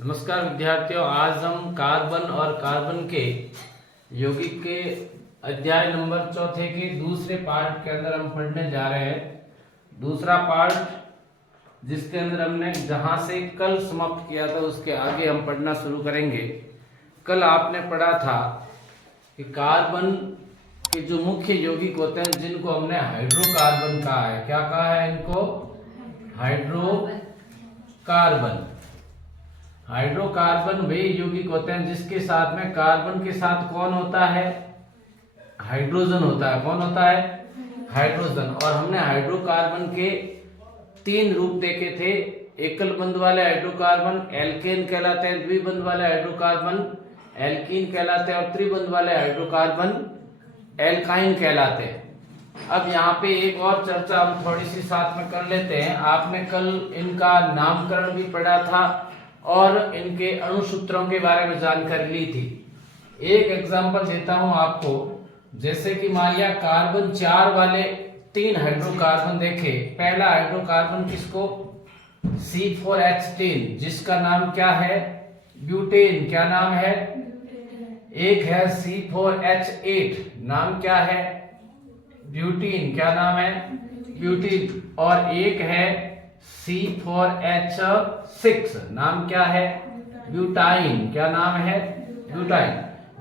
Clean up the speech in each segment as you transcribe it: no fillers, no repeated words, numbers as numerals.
नमस्कार विद्यार्थियों, आज हम कार्बन और कार्बन के यौगिक के अध्याय नंबर चौथे के दूसरे पार्ट के अंदर हम पढ़ने जा रहे हैं। दूसरा पार्ट जिसके अंदर हमने जहां से कल समाप्त किया था उसके आगे हम पढ़ना शुरू करेंगे। कल आपने पढ़ा था कि कार्बन के जो मुख्य यौगिक होते हैं जिनको हमने हाइड्रोकार्बन कहा है। क्या कहा है इनको? हाइड्रोकार्बन। हाइड्रोकार्बन वे यौगिक होते हैं जिसके साथ में कार्बन के साथ कौन होता है? हाइड्रोजन होता है। कौन होता है? हाइड्रोजन। और हमने हाइड्रोकार्बन के तीन रूप देखे थे। एकल बंध वाले हाइड्रोकार्बन एल्केन कहलाते हैं, द्विबंध वाले हाइड्रोकार्बन एल्कीन कहलाते हैं और त्रिबंध वाले हाइड्रोकार्बन एल्काइन कहलाते हैं। अब यहाँ पे एक और चर्चा हम थोड़ी सी साथ में कर लेते हैं। आपने कल इनका नामकरण भी पढ़ा था और इनके अणुसूत्रों के बारे में जानकारी ली थी। एक एग्जांपल देता हूं आपको। जैसे कि मान लिया कार्बन 4 वाले 3 हाइड्रोकार्बन देखे। पहला हाइड्रोकार्बन किसको? C4H10 जिसका नाम क्या है? ब्यूटेन। क्या नाम है? एक है C4H8 नाम क्या है? ब्यूटीन। क्या नाम है? ब्यूटीन। और एक है C4H6 नाम क्या है? ब्यूटाइन। क्या नाम है? ब्यूटाइन।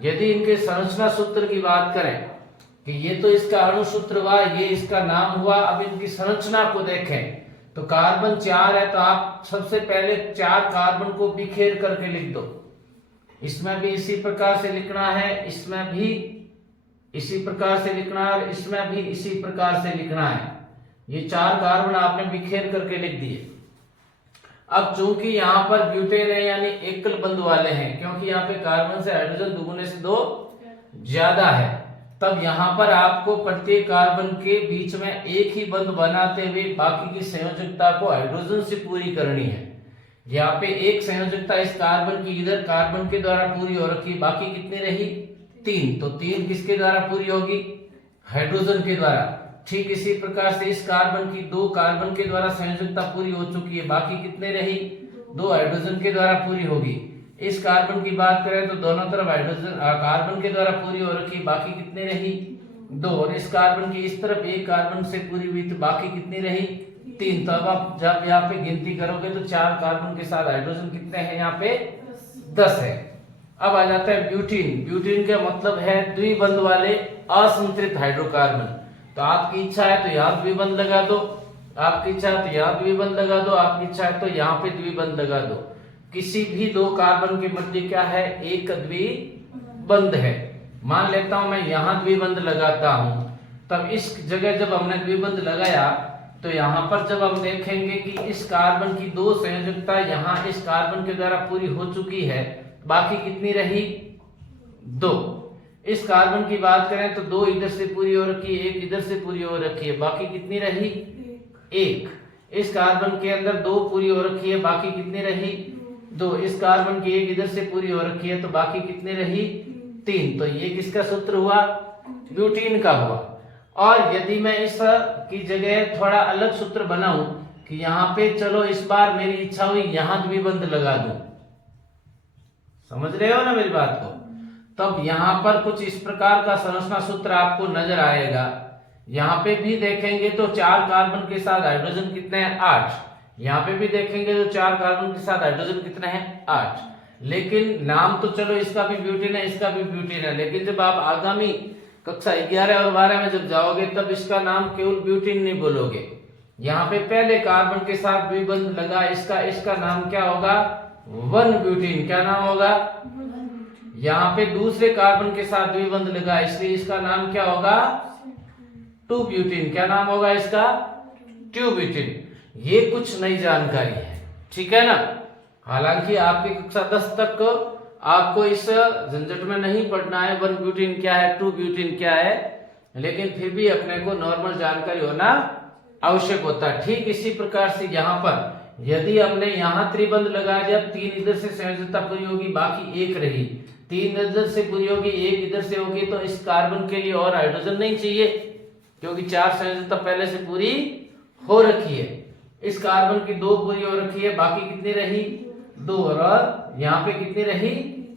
यदि इनके संरचना सूत्र की बात करें कि ये तो इसका अणु सूत्र हुआ, ये इसका नाम हुआ। अब इनकी संरचना को देखें तो कार्बन 4 है तो आप सबसे पहले 4 कार्बन को बिखेर करके लिख दो। इसमें भी इसी प्रकार से लिखना है, इसमें भी इसी प्रकार से लिखना है और इसमें भी इसी प्रकार से लिखना है। ये 4 कार्बन आपने बिखेर करके लिख दिए। अब चूंकि यहाँ पर ब्यूटेन है यानी एकल बंध वाले हैं, क्योंकि यहाँ पे कार्बन से हाइड्रोजन दुगुने से 2 ज्यादा है, तब यहाँ पर आपको प्रत्येक कार्बन के बीच में एक ही बंध बनाते हुए बाकी की संयोजकता को हाइड्रोजन से पूरी करनी है। यहाँ पे एक संयोजकता इस कार्बन की इधर कार्बन के द्वारा पूरी हो रखी, बाकी कितनी रही? 3। तो 3 किसके द्वारा पूरी होगी? हाइड्रोजन के द्वारा। ठीक इसी प्रकार से इस कार्बन की 2 कार्बन के द्वारा संयोजकता पूरी हो चुकी है, बाकी कितने रही? 2 हाइड्रोजन के द्वारा पूरी होगी। इस कार्बन की बात करें तो दोनों तरफ हाइड्रोजन कार्बन के द्वारा पूरी हो रखी, बाकी कितने रही? 2। और इस कार्बन की इस तरफ एक कार्बन से पूरी हुई तो बाकी कितनी रही? 3। तो अब आप जब यहाँ पे गिनती करोगे तो 4 कार्बन के साथ हाइड्रोजन कितने हैं? यहाँ पे 10 है। अब आ जाता है ब्यूटीन। ब्यूटीन का मतलब है द्विबंध वाले असंतृप्त हाइड्रोकार्बन। तो आपकी इच्छा है तो यहाँ द्विबंध लगा दो, आपकी इच्छा है तो यहाँ द्विबंध लगा दो, आपकी इच्छा है तो यहाँ पे द्विबंध लगा दो। किसी भी 2 कार्बन के मध्य क्या है? एक द्विबंध है। मान लेता हूं मैं यहाँ द्विबंध लगाता हूं, तब इस जगह जब हमने द्विबंध लगाया तो यहाँ पर जब हम देखेंगे कि इस कार्बन की 2 संयोजकता यहाँ इस कार्बन के द्वारा पूरी हो चुकी है, बाकी कितनी रही? 2। इस कार्बन की बात करें तो 2 इधर से पूरी हो रखी है, 1 इधर से पूरी हो रखी है, बाकी कितनी रही? 1। इस कार्बन के अंदर 2 पूरी हो रखी है, बाकी कितनी रही? 2। इस कार्बन की 1 इधर से पूरी हो रखी है तो बाकी कितनी रही? 3। तो ये किसका सूत्र हुआ? ब्यूटीन का हुआ। और यदि मैं इस की जगह थोड़ा अलग सूत्र बनाऊं कि यहाँ पे चलो इस बार मेरी इच्छा हुई यहाँ द्विबंध लगा दूं, समझ रहे हो ना मेरी बात को? तब यहाँ पर कुछ इस प्रकार का संरचना सूत्र आपको नजर आएगा। यहाँ पे भी देखेंगे तो 4 कार्बन के साथ हाइड्रोजन कितने हैं? 8। यहाँ पे भी देखेंगे तो 4 कार्बन के साथ हाइड्रोजन कितने हैं? 8। लेकिन नाम तो चलो इसका भी ब्यूटीन है, इसका भी ब्यूटीन है, लेकिन जब आप आगामी कक्षा 11 और 12 में जब जाओगे तब इसका नाम केवल ब्यूटीन नहीं बोलोगे। यहाँ पे पहले कार्बन के साथ द्विबंध लगा, इसका नाम क्या होगा? 1 ब्यूटीन। क्या नाम होगा? यहाँ पे दूसरे कार्बन के साथ द्विबंध लगा, इसलिए इसका नाम क्या होगा? 2 ब्यूटीन। क्या नाम होगा इसका? 2 ब्यूटीन। ये कुछ नई जानकारी है, ठीक है ना? हालांकि आपकी कक्षा 10 तक आपको इस झंझट में नहीं पढ़ना है 1 ब्यूटीन क्या है, 2 ब्यूटीन क्या है, लेकिन फिर भी अपने को नॉर्मल जानकारी होना आवश्यक होता है। ठीक इसी प्रकार से यहाँ पर यदि हमने यहाँ त्रिबंध लगा दिया, 3 इधर से संयोजकता पूरी होगी, बाकी 1 रही, 3 इधर से पूरी होगी, 1 इधर से होगी, तो इस कार्बन के लिए और हाइड्रोजन नहीं चाहिए क्योंकि 4 संयोजकता पहले से पूरी हो रखी है। इस कार्बन की 2 पूरी हो रखी है, बाकी कितनी रही? 2। और यहाँ पे कितनी रही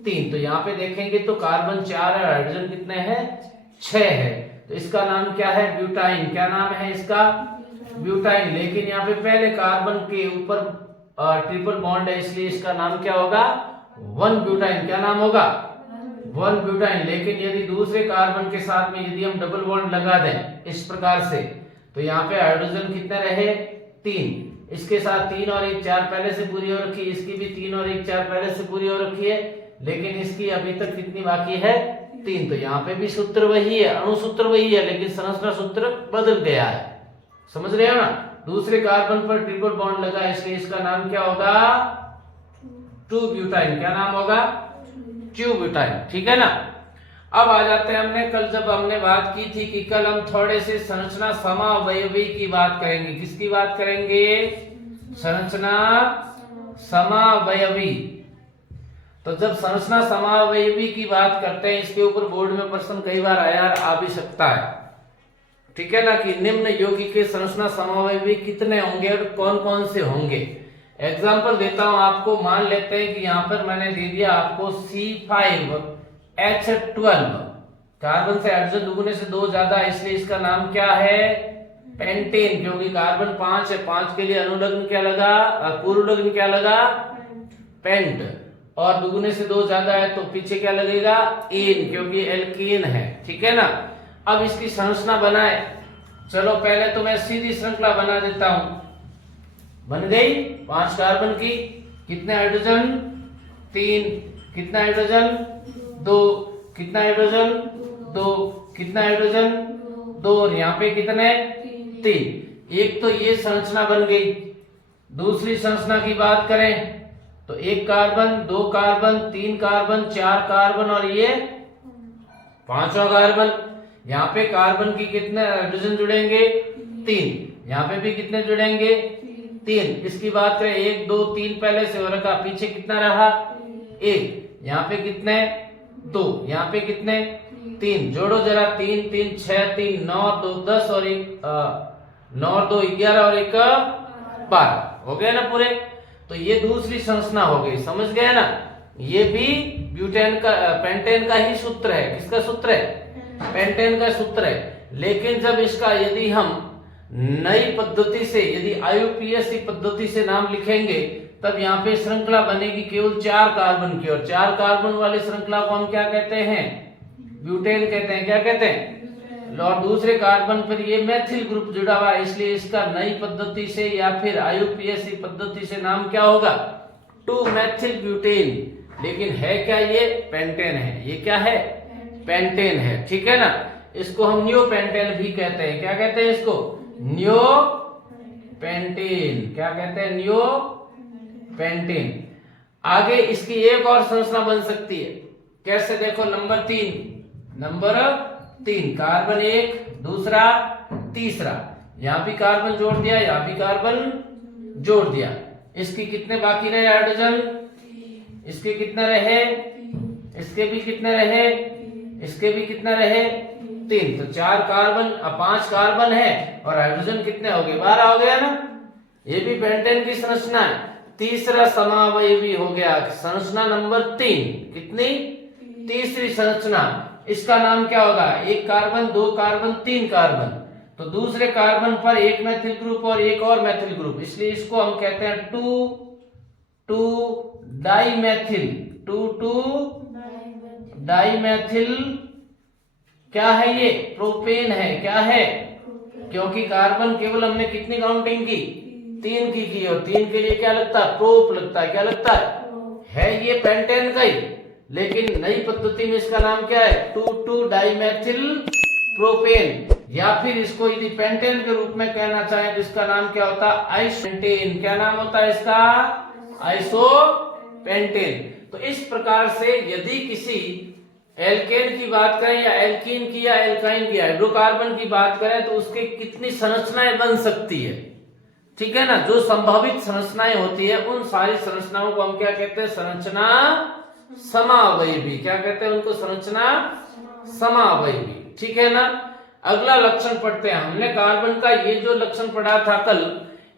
3। तो यहाँ पे देखेंगे तो कार्बन 4 है, हाइड्रोजन कितने हैं 6 है। तो इसका नाम क्या है ब्यूटाइन। क्या नाम है इसका ब्यूटाइन। लेकिन यहाँ पे पहले कार्बन के ऊपर ट्रिपल बॉन्ड है, इसलिए इसका नाम क्या होगा 1 ब्यूटाइन। क्या नाम होगा 1 ब्यूटाइन। लेकिन यदि दूसरे कार्बन के साथ में यदि हम डबल बॉन्ड लगा दें इस प्रकार से, तो यहाँ पे हाइड्रोजन कितने रहे 3, इसके साथ 3 और 1 4 पहले से पूरी हो रखी है, इसकी भी 3 और 1 4 पहले से पूरी हो रखी है, लेकिन इसकी अभी तक कितनी बाकी है 3। तो यहाँ पे भी सूत्र वही है, अणु सूत्र वही है, लेकिन संरचना सूत्र बदल गया है। समझ रहे हो ना। दूसरे कार्बन पर ट्रिपल बॉन्ड लगा, इसलिए इसका नाम क्या होगा 2 ब्यूटाइन। क्या नाम होगा 2 ब्यूटाइन। ठीक है ना। अब आ जाते हैं, हमने कल जब हमने बात की थी कि कल हम थोड़े से संरचना समावयवी की बात करेंगे। किसकी बात करेंगे संरचना समावयवी। तो जब संरचना समावयवी की बात करते हैं, इसके ऊपर बोर्ड में प्रश्न कई बार आ भी सकता है। ठीक है ना, कि निम्न यौगिक संरचना समावयवी कितने होंगे और कौन कौन से होंगे। एग्जाम्पल देता हूं आपको। मान लेते हैं कि यहाँ पर मैंने दे दिया आपको C5H12, कार्बन से हाइड्रोजन दुगुने से 2 ज्यादा, इसलिए इसका नाम क्या है पेंटेन। क्योंकि कार्बन 5 है, 5 के लिए अनुलग्न क्या लगा पूर्व लग्न क्या लगा पेंट, और दुगुने से 2 ज्यादा है तो पीछे क्या लगेगा एन, क्योंकि एल्केन है। ठीक है ना। अब इसकी संरचना बनाए। चलो पहले तो मैं सीधी श्रृंखला बना देता हूं। बन गई 5 कार्बन की, कितने हाइड्रोजन 3, कितना हाइड्रोजन 2, कितना हाइड्रोजन 2, कितना हाइड्रोजन 2, और यहाँ पे कितने 3। एक तो ये संरचना बन गई। दूसरी संरचना की बात करें तो 1 कार्बन 2 कार्बन 3 कार्बन 4 कार्बन और ये 5वां कार्बन। यहाँ पे कार्बन की कितने हाइड्रोजन जुड़ेंगे 3, यहाँ पे भी कितने जुड़ेंगे 3। इसकी बात करें 1 2 3 पहले से हो रखा, पीछे कितना रहा 1, यहाँ पे कितने 2, यहाँ पे कितने 3। जोड़ो जरा 3 3 6 3 9 2 10 और 1 9 2 11 और 1 12 हो गए ना पूरे। तो ये दूसरी संरचना हो गई। समझ गए ना। ये भी ब्यूटेन का पेंटेन का ही सूत्र है। किसका सूत्र है पेंटेन का सूत्र है। लेकिन जब इसका यदि हम नई पद्धति से यदि IUPAC पद्धति से नाम लिखेंगे, तब यहाँ पे श्रृंखला बनेगी केवल 4 कार्बन की, और 4 कार्बन वाली श्रृंखला को हम क्या कहते हैं ब्यूटेन कहते हैं। क्या कहते हैं। और दूसरे कार्बन पर ये मैथिल ग्रुप जुड़ा हुआ है, इसलिए इसका नई पद्धति से या फिर IUPAC पद्धति से नाम क्या होगा 2 मैथिल ब्यूटेन। लेकिन है क्या ये पेंटेन है। ये क्या है पेंटेन है। ठीक है ना। इसको हम न्यू पेंटेन भी कहते हैं। क्या कहते हैं इसको न्यू पेंटेन। क्या कहते हैं न्यू पेंटेन। आगे इसकी एक और संरचना बन सकती है। कैसे देखो नंबर 3 कार्बन 1 दूसरा तीसरा, यहाँ भी कार्बन जोड़ दिया, यहाँ भी कार्बन जोड़ दिया। इसकी कितने बाकी रहे हाइड्रोजन, इसके कितने रहे, इसके भी कितने रहे, इसके भी कितने रहे 3। तो 4 कार्बन 5 कार्बन है और हाइड्रोजन कितने हो गए 12 हो गया ना। ये भी पेंटेन की संरचना है। तीसरा समावयवी हो गया संरचना नंबर 3। कितनी तीसरी संरचना। इसका नाम क्या होगा 1 कार्बन 2 कार्बन 3 कार्बन। तो दूसरे कार्बन पर 1 मैथिल ग्रुप और 1 और मैथिल ग्रुप, इसलिए इसको हम कहते हैं 2 डाइमेथिल। 2 डाइमेथिल क्या है ये प्रोपेन है। क्या है क्योंकि कार्बन केवल हमने कितनी काउंटिंग की 3 की और 3 के लिए क्या लगता है प्रोप लगता है। क्या लगता है ये पेंटेन का ही, लेकिन नई पद्धति में इसका नाम क्या है 2 डाइमेथिल प्रोपेन। या फिर इसको यदि पेंटेन के रूप में कहना चाहें तो इसका नाम क्या होता है आइसोपेंटेन। क्या नाम होता है इसका आइसोपेंटेन। तो इस प्रकार से यदि किसी एल्केन की बात करें या एल्कीन की या एल्काइन की हाइड्रोकार्बन की बात करें तो उसके कितनी संरचनाएं बन सकती है। ठीक है ना। जो संभावित संरचनाएं होती है उन सारी संरचनाओं को हम क्या कहते हैं संरचना समावयवी। क्या कहते हैं उनको संरचना समावयवी। ठीक है ना। अगला लक्षण पढ़ते हैं। हमने कार्बन का ये जो लक्षण पढ़ा था कल,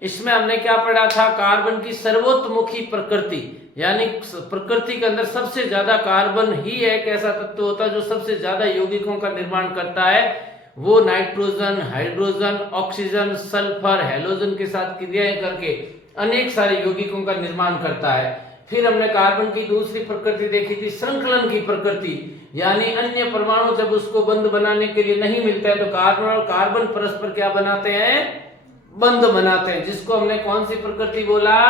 इसमें हमने क्या पढ़ा था, कार्बन की सर्वोत्तमुखी प्रकृति, यानी प्रकृति के अंदर सबसे ज्यादा कार्बन ही एक ऐसा तत्व होता है जो सबसे ज्यादा यौगिकों का निर्माण करता है। वो nitrogen, hydrogen, oxygen, sulphur, halogen के साथ क्रियाएं करके अनेक सारे यौगिकों का निर्माण करता है। फिर हमने कार्बन की दूसरी प्रकृति देखी थी, श्रृंखलन की प्रकृति, यानी अन्य परमाणु जब उसको बंद बनाने के लिए नहीं मिलता है तो कार्बन और कार्बन परस्पर क्या बनाते हैं, बंद बनाते हैं, जिसको हमने कौन सी प्रकृति बोला,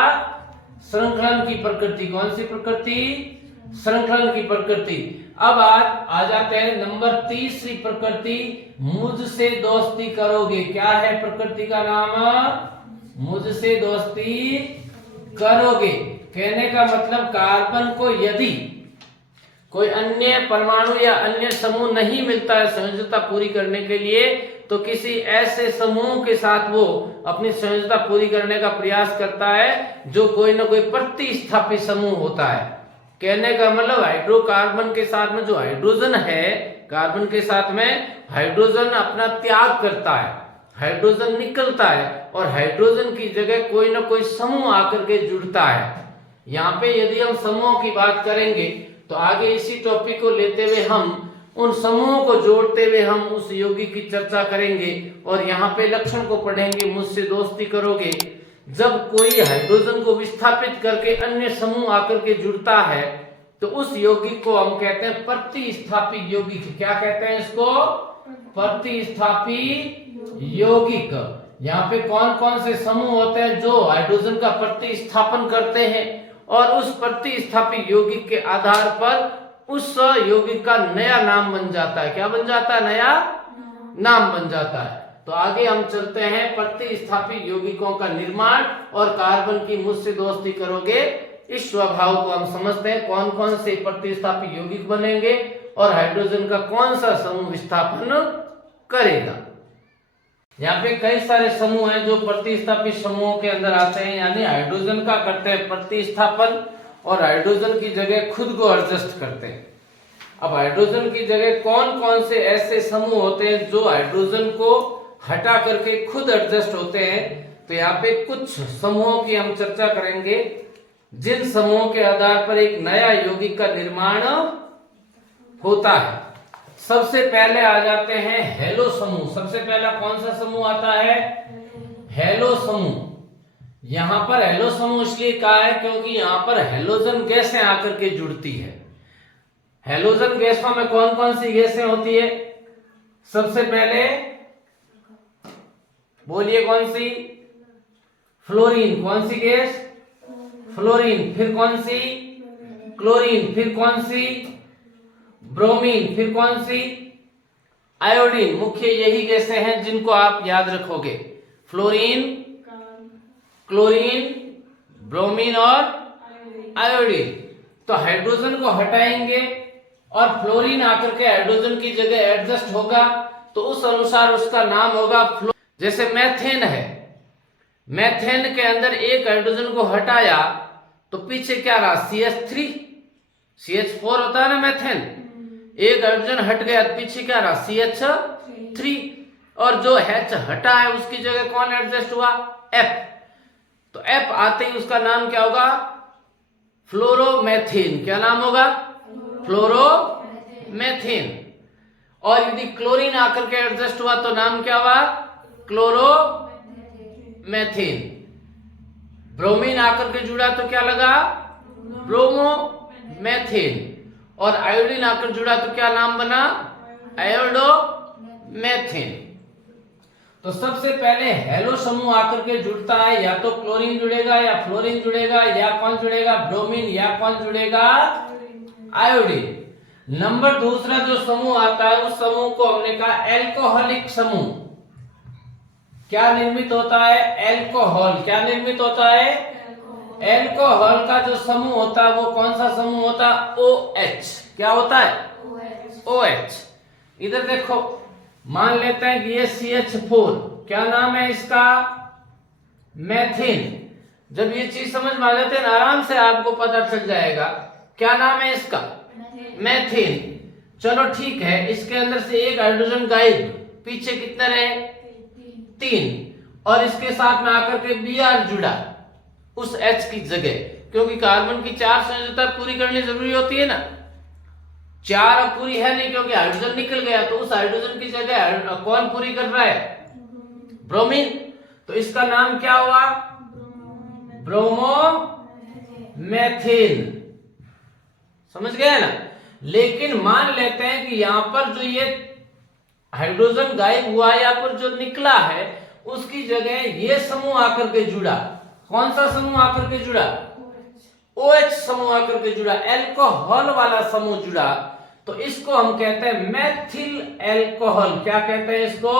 श्रृंखलन की प्रकृति। कौन सी प्रकृति, श्रृंखलन की प्रकृति। अब आज आ जाते हैं नंबर तीसरी प्रकृति, मुझसे दोस्ती करोगे। क्या है प्रकृति का नाम, मुझसे दोस्ती करोगे। कहने का मतलब कार्बन को यदि कोई अन्य परमाणु या अन्य समूह नहीं मिलता है संयोजकता पूरी करने के लिए, तो किसी ऐसे समूह के साथ वो अपनी संयोजकता पूरी करने का प्रयास करता है जो कोई ना कोई प्रतिस्थापी समूह होता है। कहने का मतलब हाइड्रोकार्बन के साथ में जो हाइड्रोजन है, कार्बन के साथ में हाइड्रोजन अपना त्याग करता है, हाइड्रोजन निकलता है और हाइड्रोजन की जगह कोई ना कोई समूह आकर के जुड़ता है। यहाँ पे यदि हम समूहों की बात करेंगे तो आगे इसी टॉपिक को लेते हुए हम उन समूहों को जोड़ते हुए हम उस यौगिक की चर्चा करेंगे और यहाँ पे लक्षण को पढ़ेंगे, मुझसे दोस्ती करोगे। जब कोई हाइड्रोजन को विस्थापित करके अन्य समूह आकर के जुड़ता है तो उस यौगिक को हम कहते हैं प्रतिस्थापी यौगिक। क्या कहते हैं इसको, प्रतिस्थापी यौगिक। यहाँ पे कौन कौन से समूह होते हैं जो हाइड्रोजन का प्रतिस्थापन करते हैं और उस प्रतिस्थापी यौगिक के आधार पर उस यौगिक का नया नाम बन जाता है। क्या बन जाता है, नया नाम बन जाता है। तो आगे हम चलते हैं प्रतिस्थापी यौगिकों का निर्माण और कार्बन की मुझसे दोस्ती करोगे इस स्वभाव को हम समझते हैं। कौन कौन से प्रतिस्थापी यौगिक बनेंगे और हाइड्रोजन का कौन सा समूह विस्थापन करेगा। यहाँ पे कई सारे समूह हैं जो प्रतिस्थापी समूहों के अंदर आते हैं, यानी हाइड्रोजन का करते हैं प्रतिस्थापन और हाइड्रोजन की जगह खुद को एडजस्ट करते हैं। अब हाइड्रोजन की जगह कौन कौन से ऐसे समूह होते हैं जो हाइड्रोजन को हटा करके खुद एडजस्ट होते हैं, तो यहाँ पे कुछ समूहों की हम चर्चा करेंगे जिन समूहों के आधार पर एक नया यौगिक का निर्माण होता है। सबसे पहले आ जाते हैं हेलो समूह। सबसे पहला कौन सा समूह आता है, हेलो समूह। यहां पर हेलो समूह इसलिए कहा है क्योंकि यहां पर हेलोजन गैसें आकर के जुड़ती है। हेलोजन गैसों में कौन कौन सी गैसें होती है, सबसे पहले बोलिए कौन सी, फ्लोरीन। कौन सी गैस, फ्लोरीन। फिर कौन सी, क्लोरीन। फिर कौन सी, ब्रोमीन। फिर कौन सी, आयोडीन। मुख्य यही गैसें हैं जिनको आप याद रखोगे, फ्लोरीन, क्लोरीन, ब्रोमीन और आयोडीन। तो हाइड्रोजन को हटाएंगे और फ्लोरीन आकर के हाइड्रोजन की जगह एडजस्ट होगा तो उस अनुसार उसका नाम होगा जैसे मैथेन है, मैथेन के अंदर एक हाइड्रोजन को हटाया तो पीछे क्या रहा, CH3, CH4 होता है ना मैथेन। एक हाइड्रोजन हट गया तो पीछे क्या रहा, CH3, और जो H हटा है उसकी जगह कौन एडजस्ट हुआ, F। तो F आते ही उसका नाम क्या होगा, फ्लोरोमेथेन। क्या नाम होगा, फ्लोरोमेथेन। और यदि क्लोरीन आकर के एडजस्ट हुआ तो नाम क्या हुआ, क्लोरोमेथेन। ब्रोमीन आकर के जुड़ा तो क्या लगा, ब्रोमोमेथेन। और आयोडीन आकर जुड़ा तो क्या नाम बना, आयोडोमेथेन। तो सबसे पहले हेलो समूह आकर के जुड़ता है, या तो क्लोरीन जुड़ेगा या फ्लोरीन जुड़ेगा या कौन जुड़ेगा, ब्रोमीन, या कौन जुड़ेगा, आयोडीन। नंबर दूसरा जो समूह आता है उस समूह को हमने कहा एल्कोहलिक समूह। क्या निर्मित होता है, एल्कोहल। क्या निर्मित होता है, एल्कोहल का जो समूह होता है वो कौन सा समूह होता है, OH। क्या होता है, OH। इधर देखो, मान लेते हैं कि ये CH4, क्या नाम है इसका, मैथेन। जब ये चीज समझ में आ जाते हैं आराम से आपको पता चल जाएगा क्या नाम है इसका, मैथेन। चलो ठीक है, इसके अंदर से एक हाइड्रोजन गायब, पीछे कितने रहे, 3। और इसके साथ में आकर के Br जुड़ा उस H की जगह, क्योंकि कार्बन की 4 संयोजकता पूरी करनी जरूरी होती है ना। 4 अब पूरी है नहीं क्योंकि हाइड्रोजन निकल गया, तो उस हाइड्रोजन की जगह कौन पूरी कर रहा है? ब्रोमीन। तो इसका नाम क्या हुआ? ब्रोमोमेथिन। समझ गए ना। लेकिन मान लेते हैं कि यहां पर जो ये हाइड्रोजन गायब हुआ या फिर जो निकला है उसकी जगह ये समूह आकर के जुड़ा। कौन सा समूह आकर के जुड़ा? OH समूह आकर के जुड़ा, एल्कोहल वाला समूह जुड़ा। तो इसको हम कहते हैं मेथिल एल्कोहल। क्या कहते हैं इसको?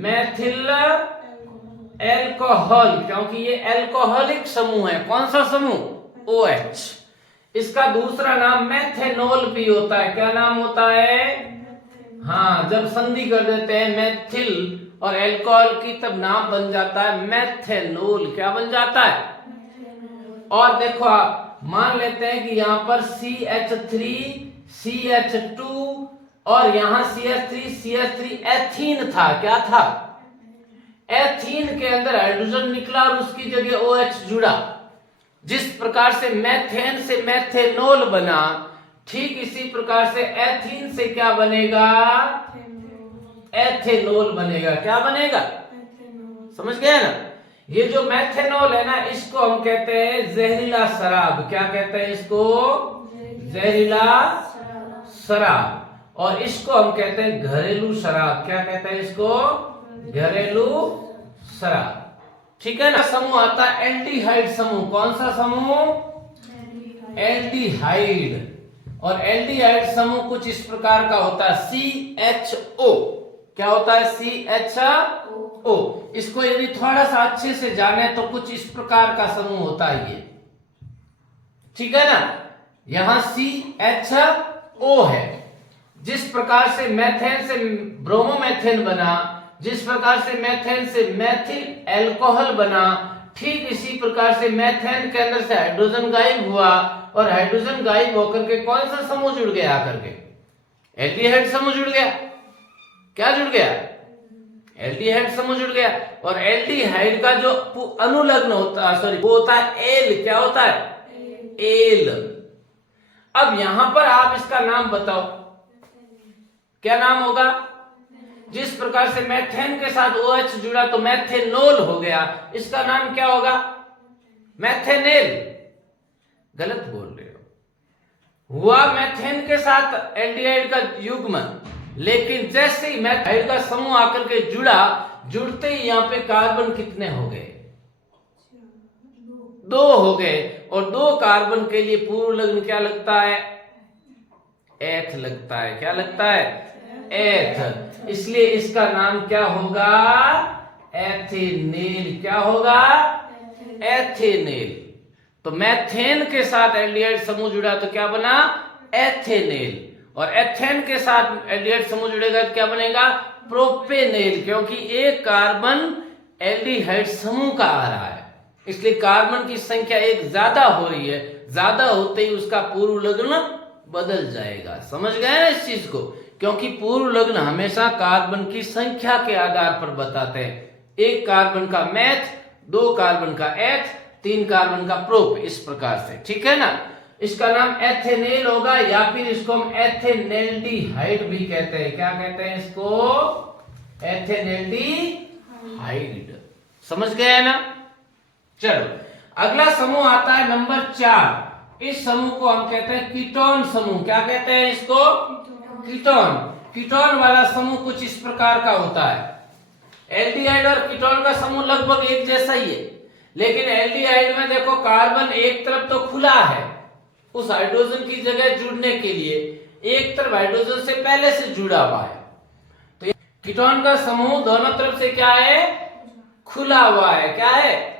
मेथिल एल्कोहल, क्योंकि ये एल्कोहलिक समूह है। कौन सा समूह? OH। इसका दूसरा नाम मेथेनॉल भी होता है। क्या नाम होता है? हाँ, जब संधि कर देते हैं मेथिल और एल्कोहल की तब नाम बन जाता है मेथेनॉल। क्या बन जाता है? और देखो आप मान लेते हैं कि यहाँ पर CH3 CH2 और यहाँ CH3 एथीन था। क्या था? एथीन के अंदर हाइड्रोजन निकला और उसकी जगह OH जुड़ा। जिस प्रकार से मेथेन से मेथेनॉल बना, ठीक इसी प्रकार से एथीन से क्या बनेगा? एथेनॉल बनेगा। क्या बनेगा? समझ गए ना। ये जो मेथेनॉल है ना, इसको हम कहते हैं जहरीला शराब। क्या कहते हैं इसको? जहरीला शराब। और इसको हम कहते हैं घरेलू शराब। क्या कहते हैं इसको? घरेलू शराब। ठीक है ना। समूह आता है एल्डिहाइड समूह। कौन सा समूह? एल्डिहाइड। और एल्डिहाइड समूह कुछ इस प्रकार का होता है CHO। क्या होता है? CHO। इसको यदि थोड़ा सा अच्छे से जाने तो कुछ इस प्रकार का समूह होता है ये। ठीक है ना। यहां CHO है। जिस प्रकार से मेथेन से ब्रोमोमेथेन बना, जिस प्रकार से मेथेन से मेथिल एल्कोहल बना, ठीक इसी प्रकार से मेथेन के अंदर से हाइड्रोजन गायब हुआ और हाइड्रोजन गायब होकर के कौन सा समूह जुड़ गया? आकर के एल्डिहाइड समूह जुड़ गया। क्या जुड़ गया? एल्डिहाइड समूह जुड़ गया। और एल्डिहाइड का जो अनुलग्न होता है, सॉरी, वो होता है एल। क्या होता है? एल। अब यहां पर आप इसका नाम बताओ, क्या नाम होगा? जिस प्रकार से मेथेन के साथ OH जुड़ा तो मेथेनॉल हो गया। इसका नाम क्या होगा? मेथेनेल। गलत बोल रहे हो। हुआ मेथेन के साथ एल्डिहाइड का युग्म, लेकिन जैसे ही मेथाइल का समूह आकर के जुड़ा, जुड़ते ही यहाँ पे कार्बन कितने हो गए? 2 हो गए। और 2 कार्बन के लिए पूर्व लग्न क्या लगता है? एथ लगता है। क्या लगता है? एथ। इसलिए इसका नाम क्या होगा? एथेनेल। क्या होगा? एथेनेल। तो मेथेन के साथ एल्डिहाइड समूह जुड़ा तो क्या बना? एथेनेल। और एथेन के साथ एल्डिहाइड समूह जुड़ेगा तो क्या बनेगा? प्रोपेनेल। क्योंकि एक कार्बन एल्डिहाइड समूह का आ रहा है, इसलिए कार्बन की संख्या एक ज्यादा हो रही है। ज्यादा होते ही उसका पूर्व लग्न बदल जाएगा। समझ गए ना इस चीज को? क्योंकि पूर्व लग्न हमेशा कार्बन की संख्या के आधार पर बताते हैं। 1 कार्बन का मेथ, 2 कार्बन का एथ, 3 कार्बन का प्रोप, इस प्रकार से। ठीक है ना। इसका नाम एथेनेल होगा या फिर इसको हम एथेनेल्डिहाइड भी कहते हैं। क्या कहते हैं इसको? एथेनेल्डिहाइड। समझ गए ना। चलो अगला समूह आता है नंबर 4। इस समूह को हम कहते हैं कीटोन समूह। क्या कहते हैं इसको? कीटोन। कीटोन वाला समूह कुछ इस प्रकार का होता है। एल्डिहाइड और कीटोन का समूह लगभग एक जैसा ही है, लेकिन एल्डिहाइड में देखो कार्बन एक तरफ तो खुला है उस हाइड्रोजन की जगह जुड़ने के लिए, एक तरफ हाइड्रोजन से पहले से जुड़ा हुआ है। तो कीटोन का समूह दोनों तरफ से क्या है? खुला हुआ है। क्या है?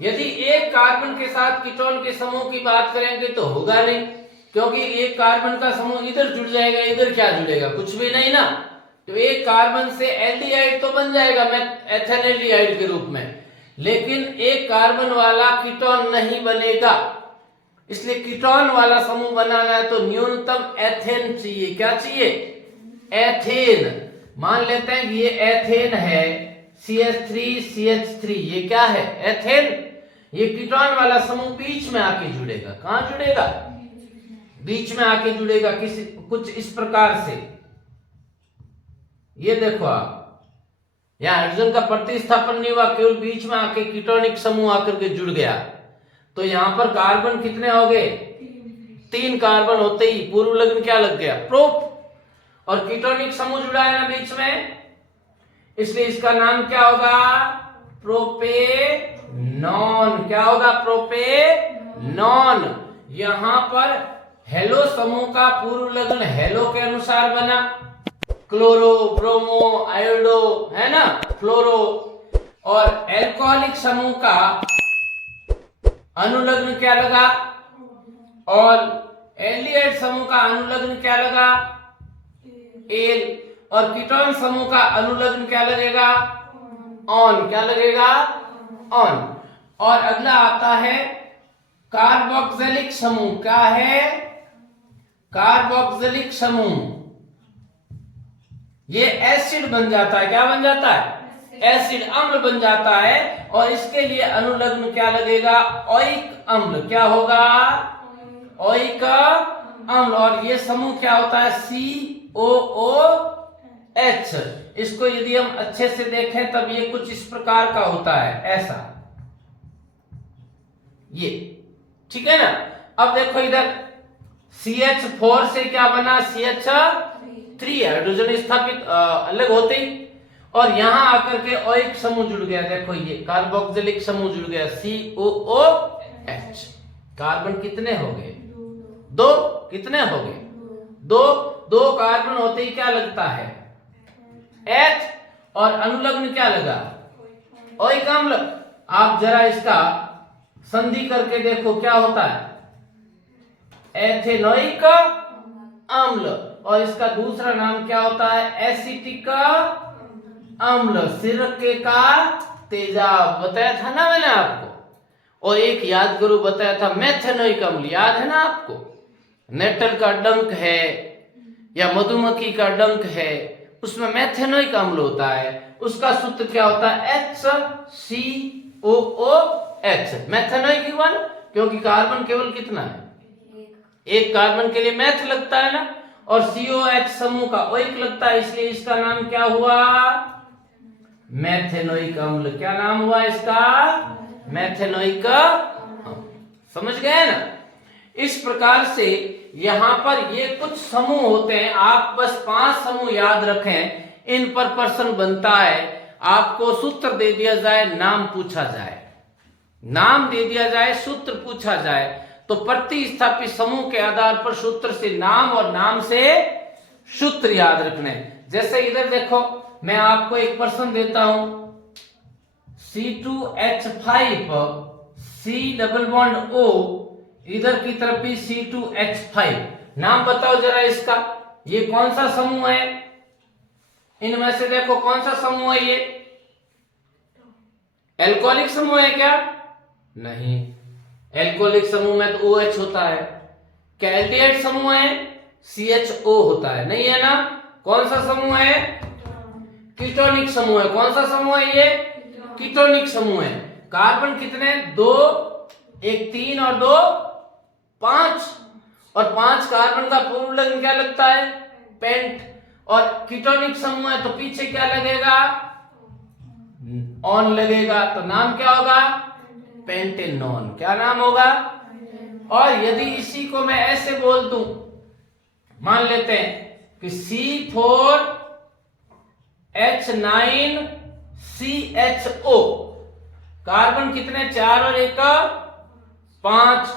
यदि एक कार्बन के साथ कीटोन के समूह की बात करेंगे तो होगा नहीं, क्योंकि एक कार्बन का समूह इधर जुड़ जाएगा, इधर क्या जुड़ेगा? कुछ भी नहीं ना। तो एक कार्बन से एल्डिहाइड तो बन जाएगा एथेनेल्डिहाइड के रूप में, लेकिन एक कार्बन वाला कीटोन नहीं बनेगा। इसलिए कीटोन वाला समूह बनाना है तो न्यूनतम एथेन चाहिए। क्या चाहिए? एथेन। मान लेते हैं कि ये एथेन है, CH3CH3, ये क्या है? एथेन। ये कीटोन वाला समूह बीच में आके जुड़ेगा। कहां जुड़ेगा? बीच में आके जुड़ेगा, किसी कुछ इस प्रकार से। ये देखो आप, यहां हाइड्रोजन का प्रतिस्थापन नहीं हुआ, केवल बीच में आके कीटोनिक समूह आकर के जुड़ गया। तो यहां पर कार्बन कितने हो गए? 3 कार्बन होते ही पूर्व लग्न क्या लग गया? प्रोप। और कीटोनिक समूह जुड़ा है ना बीच में, इसलिए इसका नाम क्या होगा? प्रोपेनॉन। क्या होगा? प्रोपेनॉन। यहां पर हेलो समूह का पूर्व लग्न हेलो के अनुसार बना, क्लोरो, ब्रोमो, आयोडो, है ना, फ्लोरो। और एल्कोहलिक समूह का अनुलग्न क्या लगा? और एल्डिहाइड समूह का अनुलग्न क्या लगा? एल। और कीटोन समूह का अनुलग्न क्या लगेगा? ऑन। क्या लगेगा? ऑन। और अगला आता है कार्बोक्सिलिक समूह। क्या है? कार्बोक्सिलिक समूह। ये एसिड बन जाता है। क्या बन जाता है? एसिड, अम्ल बन जाता है। और इसके लिए अनुलग्न क्या लगेगा? ओइक अम्ल। क्या होगा? ओइक अम्ल। और ये समूह क्या होता है? COOH। इसको यदि हम अच्छे से देखें तब ये कुछ इस प्रकार का होता है, ऐसा, ये, ठीक है ना। अब देखो इधर CH4 से क्या बना? CH3। हाइड्रोजन स्थापित अलग होते ही, और यहां आकर के ओइक समूह जुड़ गया। देखो ये कार्बोक्सिलिक समूह जुड़ गया, COOH। कार्बन कितने हो गए? 2। कितने हो गए? 2। 2 कार्बन होते ही क्या लगता है? H। और अनुलग्न क्या लगा? ओइक अम्ल। आप जरा इसका संधि करके देखो क्या होता है? एथेनोइक अम्ल। और इसका दूसरा नाम क्या होता है? एसिटिक अम्ल। सिरके का तेजाब बताया था ना मैंने आपको। और एक याद करो, बताया था मेथेनोइक अम्ल, याद है ना आपको? नेटल का डंक है या मधुमक्खी का डंक है, उसमें मेथेनोइक अम्ल होता है। उसका सूत्र क्या होता है? HCOOH। मेथेनोइक हुआ ना, क्योंकि कार्बन केवल कितना है? एक कार्बन के लिए मैथ लगता है ना, और COH समूह का ओइक लगता है, इसलिए इसका नाम क्या हुआ? मेथेनोइक अम्ल। क्या नाम हुआ इसका? मेथेनोइक अम्ल। समझ गए ना? इस प्रकार से यहां पर ये कुछ समूह होते हैं। आप बस 5 समूह याद रखें, इन पर प्रश्न बनता है। आपको सूत्र दे दिया जाए, नाम पूछा जाए, नाम दे दिया जाए, सूत्र पूछा जाए, तो प्रतिस्थापित समूह के आधार पर सूत्र से नाम और नाम से सूत्र याद रखने। जैसे इधर देखो, मैं आपको एक प्रश्न देता हूं, C2H5 C double bond O, इधर की तरफ भी C2H5। नाम बताओ जरा इसका, ये कौन सा समूह है? इनमें से देखो कौन सा समूह है? ये एल्कोहलिक समूह है क्या? नहीं, एल्कोहलिक समूह में तो OH होता है। क्या एल्डिहाइड समूह है? CHO होता है, नहीं है ना? कौन सा समूह है? कीटोनिक समूह है। कौन सा समूह है ये? कीटोनिक समूह है। कार्बन कितने? 2, एक 3 और 2 5। और 5 कार्बन का पूर्व लग्न क्या लगता है? पेंट। और कीटोनिक समूह है तो पीछे क्या लगेगा? ऑन लगेगा। तो नाम क्या होगा? पेंटेनॉन। क्या नाम होगा? और यदि इसी को मैं ऐसे बोल दूं, मान लेते हैं कि C4H9CHO, कार्बन कितने? 4 और 1 5।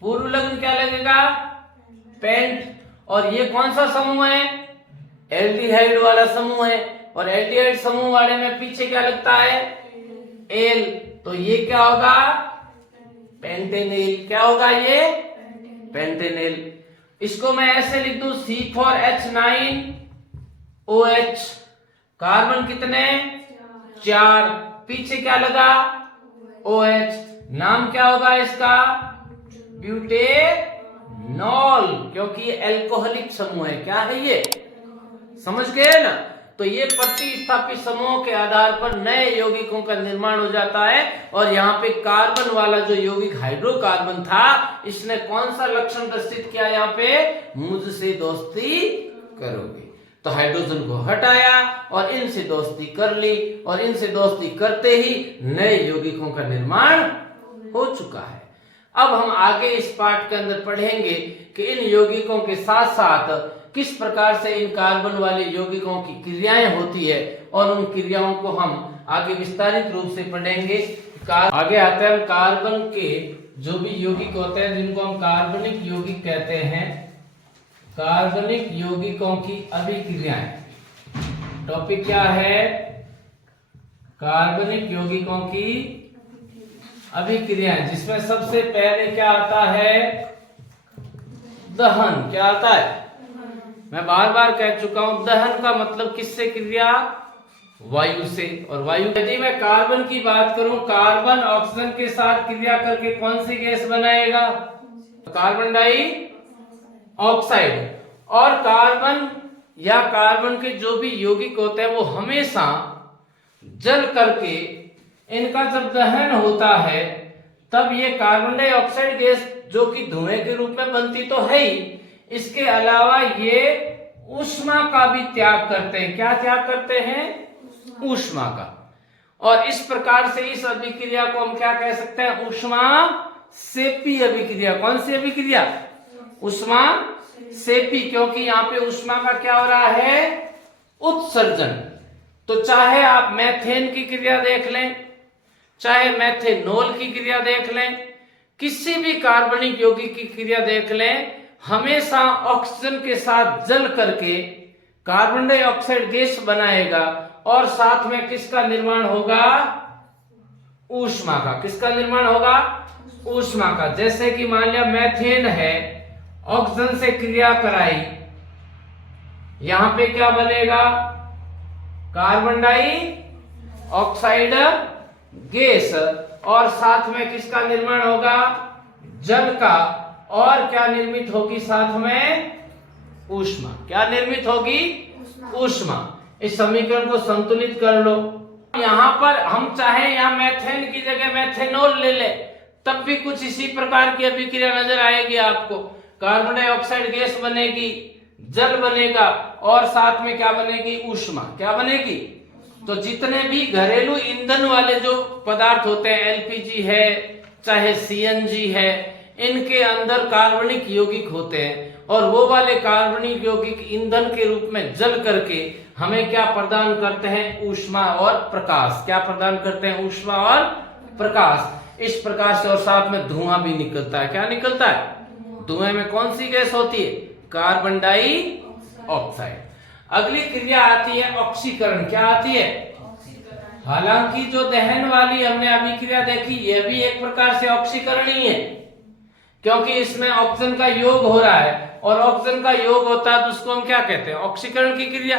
पूर्व लग्न क्या लगेगा? पेंट। और ये कौन सा समूह है? एल्डिहाइड वाला समूह है। और एल्डिहाइड समूह वाले में पीछे क्या लगता है? एल। तो ये क्या होगा? पेंटेनेल। क्या होगा ये? पेंटेनेल। इसको मैं ऐसे लिख दूं, C4H9OH, कार्बन कितने? 4, पीछे क्या लगा? OH। नाम क्या होगा इसका? ब्यूटेनॉल, क्योंकि ये एल्कोहलिक समूह है। क्या है ये? समझ गए ना? तो ये प्रतिस्थापित समूहों के आधार पर नए यौगिकों का निर्माण हो जाता है। और यहाँ पे कार्बन वाला जो यौगिक हाइड्रोकार्बन था, इसने कौन सा लक्षण दर्शित किया, यहाँ पे मुझसे दोस्ती करोगे, तो हाइड्रोजन को हटाया और इनसे दोस्ती कर ली, और इनसे दोस्ती करते ही नए यौगिकों का निर्माण हो चुका है। अब हम आगे इस पाठ के अंदर पढ़ेंगे कि इन यौगिकों के साथ साथ किस प्रकार से इन कार्बन वाले यौगिकों की क्रियाएं होती है, और उन क्रियाओं को हम आगे विस्तारित रूप से पढ़ेंगे। आगे आते हैं कार्बन के जो भी यौगिक होते हैं, जिनको हम कार्बनिक यौगिक कहते हैं, कार्बनिक यौगिकों की अभिक्रियाएं। टॉपिक क्या है, कार्बनिक यौगिकों की अभिक्रियाएं, जिसमें सबसे पहले क्या आता है, दहन। क्या आता है, मैं बार बार कह चुका हूं, दहन का मतलब किससे क्रिया, वायु से। और वायु, यदि मैं कार्बन की बात करूं, कार्बन ऑक्सीजन के साथ क्रिया करके कौन सी गैस बनाएगा, कार्बन डाई ऑक्साइड। और कार्बन या कार्बन के जो भी यौगिक होते हैं वो हमेशा जल करके, इनका जब दहन होता है तब ये कार्बन डाइऑक्साइड गैस जो कि धुएं के रूप में बनती तो है ही, इसके अलावा ये ऊष्मा का भी त्याग करते हैं। क्या त्याग करते हैं, ऊष्मा का। और इस प्रकार से इस अभिक्रिया को हम क्या कह सकते हैं, ऊष्मा सेपी अभिक्रिया। कौन सी अभिक्रिया, ऊष्मा सेपी, क्योंकि यहाँ पे ऊष्मा का क्या हो रहा है, उत्सर्जन। तो चाहे आप मेथेन की क्रिया देख लें, चाहे मेथेनॉल की क्रिया देख लें, किसी भी कार्बनिक यौगिक की क्रिया देख लें, हमेशा ऑक्सीजन के साथ जल करके कार्बन डाइऑक्साइड गैस बनाएगा, और साथ में किसका निर्माण होगा, ऊष्मा का। किसका निर्माण होगा, ऊष्मा का। जैसे कि मान लिया मेथेन है, ऑक्सीजन से क्रिया कराई, यहां पे क्या बनेगा, कार्बन डाइऑक्साइड गैस, और साथ में किसका निर्माण होगा, जल का। और क्या निर्मित होगी साथ में, ऊष्मा। क्या निर्मित होगी, ऊष्मा। इस समीकरण को संतुलित कर लो। यहां पर हम चाहे यहां मेथेन की जगह मेथेनॉल ले ले, तब भी कुछ इसी प्रकार की अभिक्रिया नजर आएगी आपको। कार्बन डाइऑक्साइड गैस बनेगी, जल बनेगा, और साथ में क्या बनेगी, ऊष्मा। क्या बनेगी, तो जितने भी घरेलू ईंधन वाले जो पदार्थ होते हैं, एलपीजी है, चाहे सीएनजी है, इनके अंदर कार्बनिक यौगिक होते हैं, और वो वाले कार्बनिक यौगिक ईंधन के रूप में जल करके हमें क्या प्रदान करते हैं, ऊष्मा और प्रकाश। क्या प्रदान करते हैं, ऊष्मा और प्रकाश। इस प्रकार से, और साथ में धुआं भी निकलता है। क्या निकलता है, धुएं में कौन सी गैस होती है, कार्बन डाइऑक्साइड। अगली क्रिया आती है ऑक्सीकरण। क्या आती है, हालांकि जो दहन वाली हमने अभिक्रिया देखी, यह भी एक प्रकार से ऑक्सीकरण ही है, क्योंकि इसमें ऑक्सीजन का योग हो रहा है, और ऑक्सीजन का योग होता है तो उसको हम क्या कहते हैं, ऑक्सीकरण की क्रिया।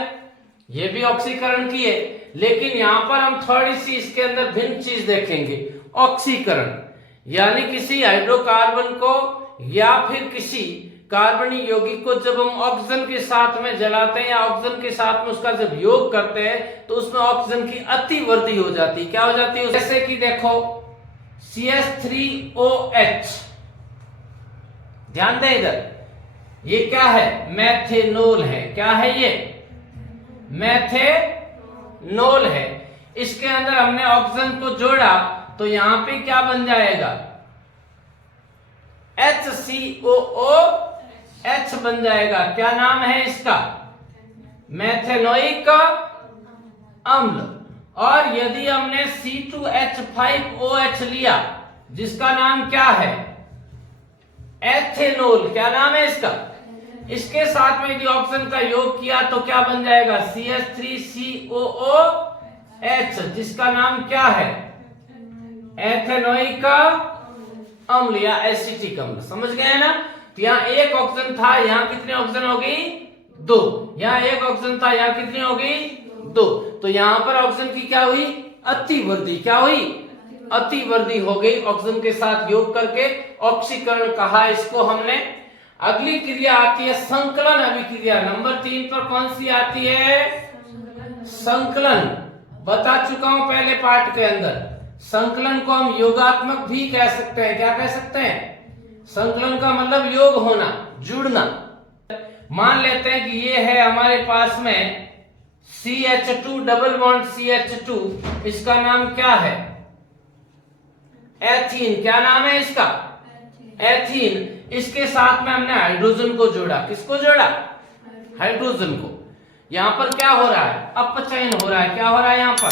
ये भी ऑक्सीकरण की है, लेकिन यहां पर हम थोड़ी सी इसके अंदर भिन्न चीज देखेंगे। ऑक्सीकरण यानी किसी हाइड्रोकार्बन को या फिर किसी कार्बनिक यौगिक को जब हम ऑक्सीजन के साथ में जलाते हैं, या ऑक्सीजन के साथ में उसका जब योग करते हैं, तो उसमें ऑक्सीजन की अतिवृद्धि हो जाती है। क्या हो जाती है, जैसे कि देखो CH3OH, ध्यान दें इधर, ये क्या है, मेथेनॉल है। क्या है ये, मेथेनॉल है। इसके अंदर हमने ऑक्सीजन को जोड़ा तो यहां पे क्या बन जाएगा, HCOOH बन जाएगा। क्या नाम है इसका, मेथेनोइक अम्ल। और यदि हमने C2H5OH लिया, जिसका नाम क्या है, एथेनॉल। क्या नाम है इसका, इसके साथ में यदि ऑक्सीजन का योग किया तो क्या बन जाएगा, CH3COOH, जिसका नाम क्या है, एथेनोइक अम्ल या एसिटिक अम्ल। समझ गए ना। तो यहाँ एक ऑक्सीजन था, यहाँ कितने ऑक्सीजन हो गई, 2। यहाँ एक ऑक्सीजन था, यहाँ कितनी हो गई, 2। तो यहाँ पर ऑक्सीजन की क्या हुई, अतिवृद्धि। क्या हुई, अतिवृद्धि हो गई ऑक्सीजन के साथ योग करके, ऑक्सीकरण कहा इसको हमने। अगली क्रिया आती है संकलन अभिक्रिया। नंबर 3 पर कौन सी आती है, संकलन बता चुका हूं पहले पार्ट के अंदर। संकलन को हम योगात्मक भी कह सकते हैं। क्या कह सकते हैं? संकलन का मतलब योग होना, जुड़ना। मान लेते हैं कि ये है हमारे पास में CH2 डबल बॉन्ड CH2, इसका नाम क्या है? एथीन। क्या नाम है इसका? एथीन। इसके साथ में हमने हाइड्रोजन को जोड़ा। किसको जोड़ा? हाइड्रोजन को। यहां पर क्या हो रहा है? अपचयन हो रहा है। क्या हो रहा है? यहां पर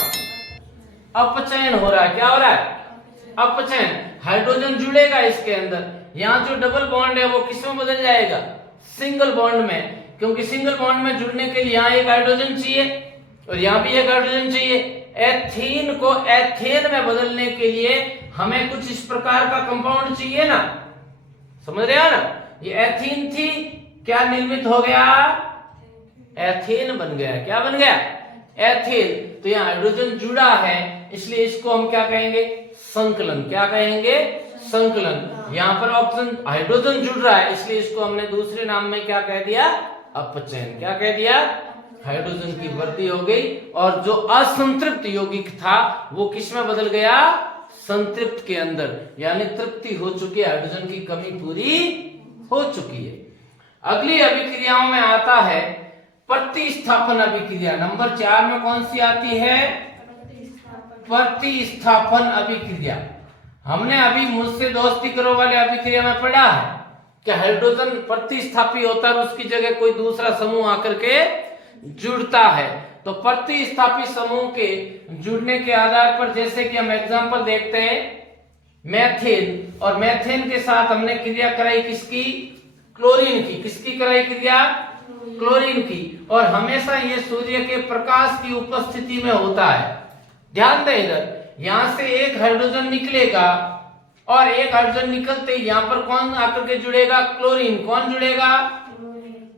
अपचयन हो रहा है। क्या हो रहा है? अपचयन। हाइड्रोजन जुड़ेगा इसके अंदर, यहाँ जो डबल बॉन्ड है वो किस में बदल जाएगा? सिंगल बॉन्ड में, क्योंकि सिंगल बॉन्ड में जुड़ने के लिए यहाँ एक हाइड्रोजन चाहिए और यहाँ भी एक हाइड्रोजन चाहिए। एथीन को एथेन में बदलने के लिए हमें कुछ इस प्रकार का कंपाउंड चाहिए ना, समझ रहे हो ना? ये एथीन थी, क्या निर्मित हो गया? एथेन बन गया। क्या बन गया? एथेन। तो यहाँ हाइड्रोजन जुड़ा है, इसलिए इसको हम क्या कहेंगे? संकलन। क्या कहेंगे? संकलन। यहाँ पर ऑप्शन हाइड्रोजन जुड़ रहा है, इसलिए इसको हमने दूसरे नाम में क्या कह दिया? अपचयन। क्या कह दिया? हाइड्रोजन की वृद्धि हो गई और जो असंतृप्त यौगिक था वो किस में बदल गया? संतृप्त के अंदर, यानी तृप्ति हो चुकी है, हाइड्रोजन की कमी पूरी हो चुकी है। अगली अभिक्रियाओं में आता है प्रतिस्थापन अभिक्रिया। नंबर 4 में कौन सी आती है? प्रतिस्थापन अभिक्रिया। हमने अभी मुझसे दोस्ती करो वाले अभिक्रिया में पढ़ा है कि हाइड्रोजन प्रतिस्थापी होता है और उसकी जगह कोई दूसरा समूह आकर के जुड़ता है। तो प्रतिस्थापी समूह के जुड़ने के आधार पर, जैसे कि हम एग्जांपल देखते हैं मेथेन, और मेथेन के साथ हमने क्रिया कराई किसकी? क्लोरीन की। किसकी कराई क्रिया? क्लोरीन की। और हमेशा ये सूर्य के प्रकाश की उपस्थिति में होता है। ध्यान दें, इधर यहां से एक हाइड्रोजन निकलेगा और एक हाइड्रोजन निकलते ही यहां पर कौन आकर के जुड़ेगा? क्लोरीन। कौन जुड़ेगा?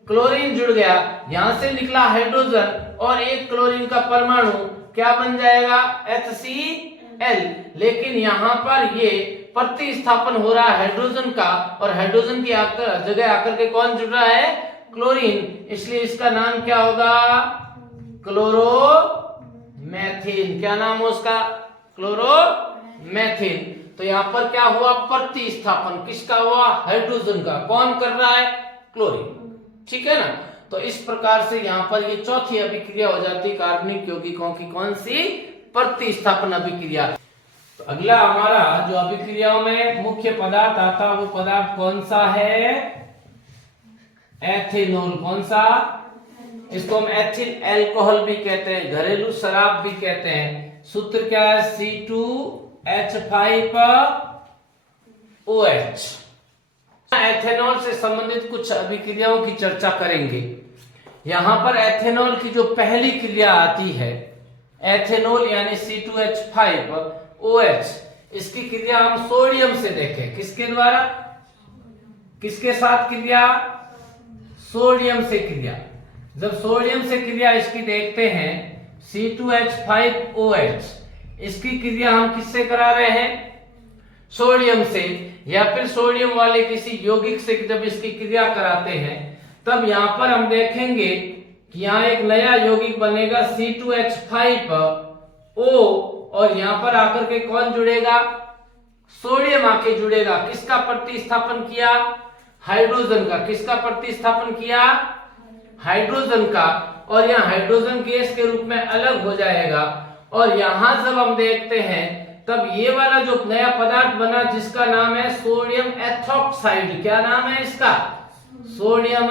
क्लोरीन जुड़ गया। यहां से निकला हाइड्रोजन और एक क्लोरीन का परमाणु क्या बन जाएगा? HCl। लेकिन यहां पर ये प्रतिस्थापन हो रहा है हाइड्रोजन का, और हाइड्रोजन की जगह आकर के कौन जुड़ रहा है? क्लोरीन। इसलिए इसका नाम क्या होगा? क्लोरोमेथेन। क्या नाम है उसका? क्लोरोमेथेन। तो यहां पर क्या हुआ? प्रतिस्थापन किसका हुआ? हाइड्रोजन का। कौन कर रहा है? क्लोरीन। ठीक है ना? तो इस प्रकार से यहाँ पर ये चौथी अभिक्रिया हो जाती है कार्बनिक यौगिकों की। कौन सी? प्रतिस्थापन अभिक्रिया। तो अगला हमारा जो अभिक्रियाओं में मुख्य पदार्थ आता है वो पदार्थ कौन सा है? एथेनॉल। कौन सा? इसको हम एथिल अल्कोहल भी कहते हैं, घरेलू शराब भी कहते हैं। सूत्र क्या है? C2H5OH। एथेनॉल से संबंधित कुछ अभिक्रियाओं की चर्चा करेंगे। यहां पर एथेनॉल की जो पहली क्रिया आती है, एथेनॉल यानी C2H5OH, इसकी क्रिया हम सोडियम से देखें। किसके द्वारा? किसके साथ क्रिया? सोडियम से क्रिया। जब सोडियम से क्रिया इसकी देखते हैं C2H5OH, इसकी क्रिया हम किससे करा रहे हैं? सोडियम से, या फिर सोडियम वाले किसी यौगिक से जब इसकी क्रिया कराते हैं तब यहां पर हम देखेंगे कि यहाँ एक नया यौगिक बनेगा C2H5O, और यहां पर आकर के कौन जुड़ेगा? सोडियम आके जुड़ेगा। किसका प्रतिस्थापन किया? हाइड्रोजन का। किसका प्रतिस्थापन किया? हाइड्रोजन का। और यहाँ हाइड्रोजन गैस के रूप में अलग हो जाएगा। और यहां जब हम देखते हैं तब ये वाला जो नया पदार्थ बना जिसका नाम है सोडियम एथोक्साइड। क्या नाम है इसका? सोडियम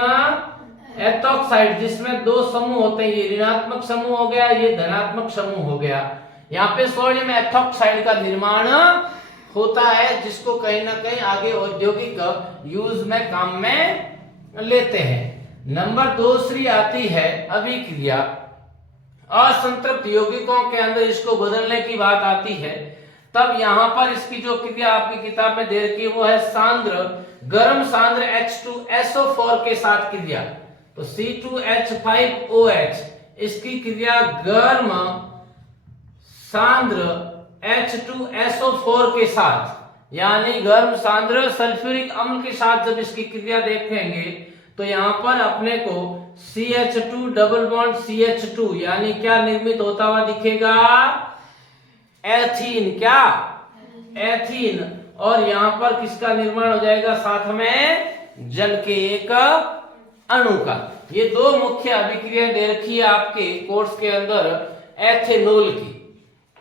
एथोक्साइड, जिसमें दो समूह होते हैं, ये ऋणात्मक समूह हो गया, ये धनात्मक समूह हो गया। यहाँ पे सोडियम एथोक्साइड का निर्माण होता है, जिसको कहीं ना कहीं आगे औद्योगिक यूज में काम में लेते हैं। नंबर 2 आती है अभिक्रिया। असंतृप्त यौगिकों के अंदर इसको बदलने की बात आती है, तब यहां पर इसकी जो क्रिया आपकी किताब में दे रखी है वो है सांद्र, गर्म सांद्र H2SO4 के साथ क्रिया। तो C2H5OH, इसकी क्रिया गर्म सांद्र H2SO4 के साथ, यानी गर्म सांद्र सल्फ्यूरिक अम्ल के साथ जब इसकी क्रिया देखेंगे तो यहां पर अपने को CH2 डबल बॉन्ड CH2, यानी क्या निर्मित होता हुआ दिखेगा? एथीन। क्या? एथीन। और यहां पर किसका निर्माण हो जाएगा? साथ में जल के एक अणु का। ये दो मुख्य अभिक्रिया दे रखी है आपके कोर्स के अंदर एथेनॉल की।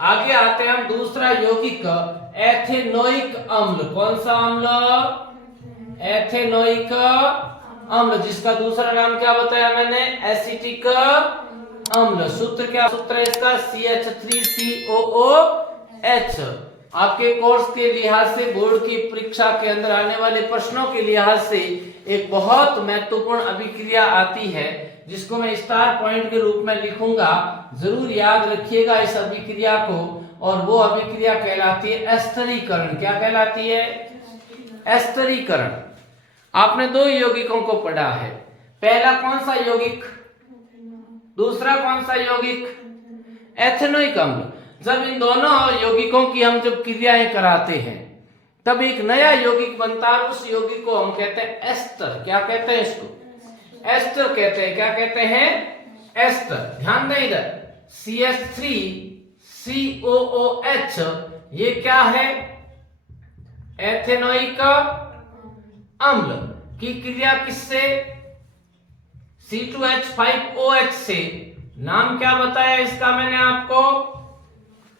आगे आते हैं हम दूसरा यौगिक एथेनोइक अम्ल। कौन सा अम्ल? एथेनोइक अम्ल, जिसका दूसरा नाम क्या बताया मैंने? एसिटिक अम्ल। सूत्र क्या सूत्र है इसका? CH3COOH। आपके कोर्स के लिहाज से, बोर्ड की परीक्षा के अंदर आने वाले प्रश्नों के लिहाज से एक बहुत महत्वपूर्ण अभिक्रिया आती है, जिसको मैं स्टार पॉइंट के रूप में लिखूंगा। जरूर याद रखिएगा इस अभिक्रिया को। और वो अभिक्रिया कहलाती है एस्टरीकरण। क्या कहलाती है? एस्टरीकरण। आपने दो यौगिकों को पढ़ा है। पहला कौन सा यौगिक? दूसरा कौन सा यौगिक? एथेनोइक अम्ल। जब इन दोनों यौगिकों की हम जब क्रियाएं कराते हैं, तब एक नया यौगिक बनता है। उस यौगिक को हम कहते हैं एस्टर। क्या कहते हैं इसको? एस्टर कहते हैं। क्या कहते हैं? एस्टर। ध्यान दें इधर, CH3COOH, ये क्या है? एथेनोइक अम्ल की क्रिया किससे? C2H5OH से। नाम क्या बताया इसका मैंने आपको?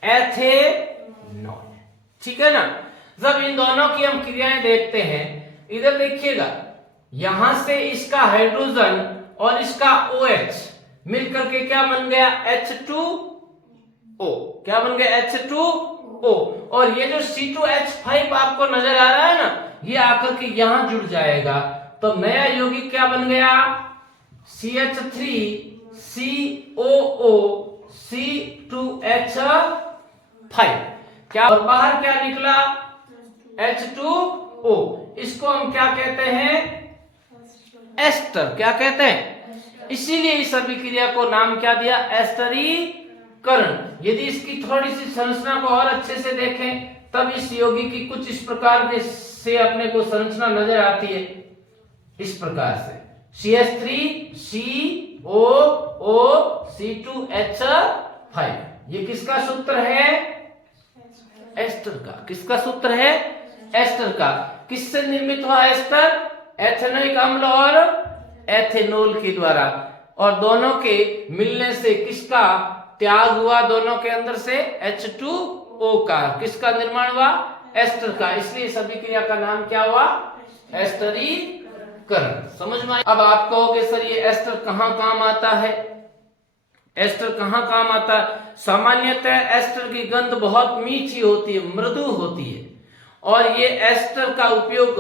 एथेनॉल। ठीक है ना? जब इन दोनों की हम क्रियाएं देखते हैं, इधर देखिएगा, यहां से इसका हाइड्रोजन और इसका OH मिलकर के क्या बन गया? H2O। क्या बन गया? H2O। और ये जो C2H5 आपको नजर आ रहा है ना, ये आकर के यहां जुड़ जाएगा। तो नया यौगिक क्या बन गया? CH3COOC2H5। क्या? और बाहर क्या निकला? H2O। इसको हम क्या कहते हैं? एस्टर। क्या कहते हैं? इसीलिए इस अभिक्रिया को नाम क्या दिया? एस्टरीकरण। यदि इसकी थोड़ी सी संरचना को और अच्छे से देखें, तब इस यौगिक की कुछ इस प्रकार से अपने को संरचना नजर आती है। इस प्रकार से CH3COOC2H5। ये किसका सूत्र है? एस्टर का। किसका सूत्र है? एस्टर का। किससे निर्मित हुआ एस्टर? एथेनोइक अम्ल और एथेनॉल के द्वारा। और दोनों के मिलने से किसका त्याग हुआ? दोनों के अंदर से H2O का। किसका निर्माण हुआ? एस्टर का। इसलिए इस अभिक्रिया का नाम क्या हुआ? एस्टरीकरण। समझ में आया? अब आप कहोगे सर ये एस्टर कहां काम आता है? एस्टर कहां काम आता है? सामान्यतः एस्टर की गंध बहुत मीठी होती है, मृदु होती है। और ये एस्टर का उपयोग,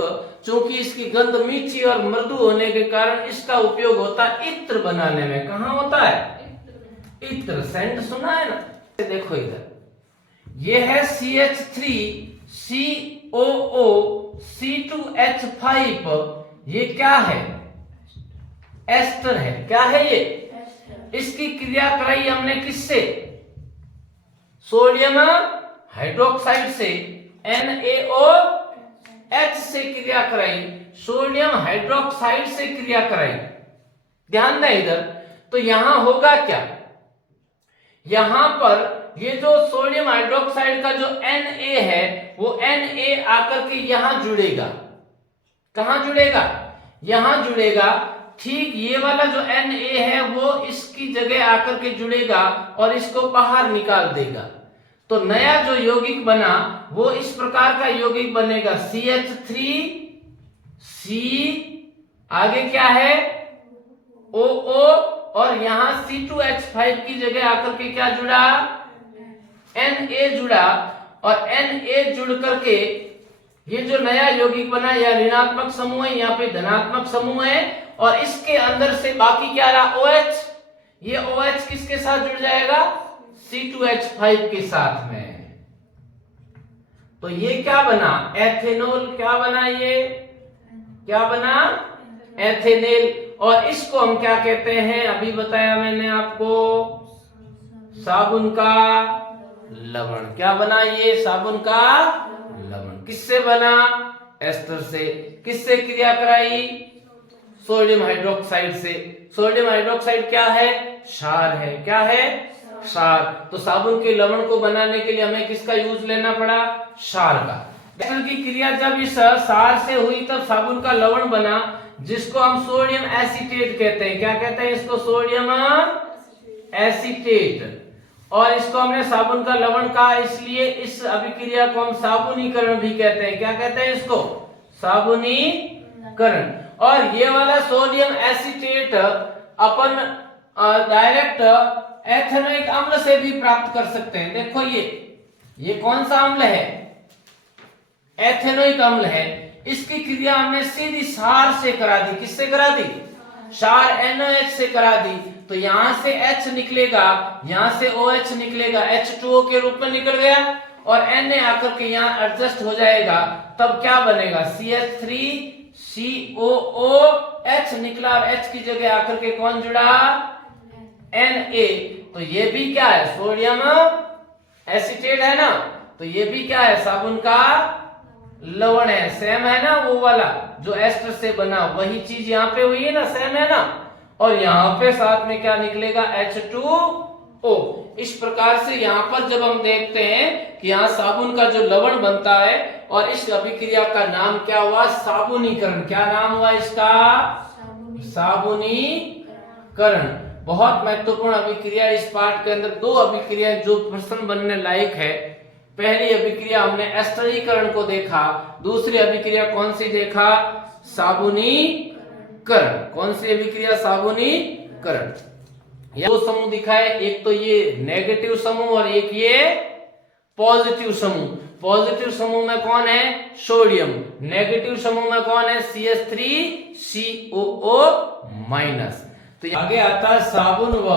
चूंकि इसकी गंध मीठी और मृदु होने के कारण इसका उपयोग होता है इत्र बनाने में। कहां होता है? इत्र। सेंट सुना है ना? देखो इधर, ये है CH3COOC2H5। ये क्या है? एस्टर है। क्या है ये? इसकी क्रिया कराई हमने किससे? सोडियम हाइड्रोक्साइड से, NaOH से क्रिया कराई, सोडियम हाइड्रोक्साइड से क्रिया कराई। ध्यान दें इधर। तो यहां होगा क्या? यहां पर ये जो सोडियम हाइड्रोक्साइड का जो Na है, वो Na आकर के यहां जुड़ेगा। कहां जुड़ेगा? यहां जुड़ेगा। ठीक ये वाला जो Na है वो इसकी जगह आकर के जुड़ेगा और इसको बाहर निकाल देगा। तो नया जो यौगिक बना वो इस प्रकार का यौगिक बनेगा CH3C, आगे क्या है? OO, और यहां C2H5 की जगह आकर के क्या जुड़ा? Na जुड़ा। और Na जुड़ करके ये जो नया यौगिक बना, यह ऋणात्मक समूह है, यहाँ पे धनात्मक समूह है। और इसके अंदर से बाकी क्या रहा? OH। ये OH किसके साथ जुड़ जाएगा? C2H5 के साथ में। तो ये क्या बना? एथेनॉल। क्या बना? ये क्या बना? एथेनॉल। और इसको हम क्या कहते हैं? अभी बताया मैंने आपको, साबुन का लवण। क्या बना? ये साबुन का लवण। किससे बना? एस्टर से। किससे क्रिया कराई? सोडियम हाइड्रोक्साइड से। सोडियम हाइड्रोक्साइड क्या है? क्षार है। क्या है? क्षार। तो साबुन के लवण को बनाने के लिए हमें किसका यूज लेना पड़ा? क्षार का। रिएक्शन की क्रिया जब इस क्षार से हुई तब साबुन का लवण बना, जिसको हम सोडियम एसीटेट कहते हैं। क्या कहते हैं इसको? Sodium acetate. और इसको हमने साबुन का लवण कहा, इसलिए इस अभिक्रिया को हम साबुनीकरण भी कहते हैं। क्या कहते हैं इसको? साबुनीकरण। और ये वाला सोडियम एसीटेट अपन डायरेक्ट एथेनोइक अम्ल से भी प्राप्त कर सकते हैं। देखो ये कौन सा अम्ल है? एथेनोइक अम्ल है। इसकी क्रिया हमने सीधी क्षार से करा दी। किससे करा दी? क्षार NaOH से करा दी। तो यहां से H निकलेगा, यहां से OH निकलेगा, H2O के रूप में निकल गया, और Na आकर के यहां एडजस्ट हो जाएगा। तब क्या बनेगा? CH3COOH निकला, और H की जगह आकर के कौन जुड़ा? Na। तो ये भी क्या है? सोडियम एसीटेट है ना। तो ये भी क्या है? साबुन का लवण है। सेम है ना वो वाला जो एस्टर से बना, वही चीज यहाँ पे हुई है ना, सेम है ना। और यहाँ पे साथ में क्या निकलेगा? H2O। इस प्रकार से यहाँ पर जब हम देखते हैं कि यहाँ साबुन का जो लवण बनता है, और इस अभिक्रिया का नाम क्या हुआ? साबुनीकरण। क्या नाम हुआ इसका? साबुनीकरण। बहुत महत्वपूर्ण अभिक्रिया। इस पाठ के अंदर दो अभिक्रिया जो प्रश्न बनने लायक है। पहली अभिक्रिया हमने एस्टरीकरण को देखा, दूसरी अभिक्रिया कौन सी देखा? साबुनीकरण। कौन सी अभिक्रिया? साबुनीकरण। दो समूह दिखाए, एक तो ये नेगेटिव समूह और एक ये पॉजिटिव समूह। पॉजिटिव समूह में कौन है? सोडियम। नेगेटिव समूह में कौन है? CH3COO-। तो आगे आता है साबुन व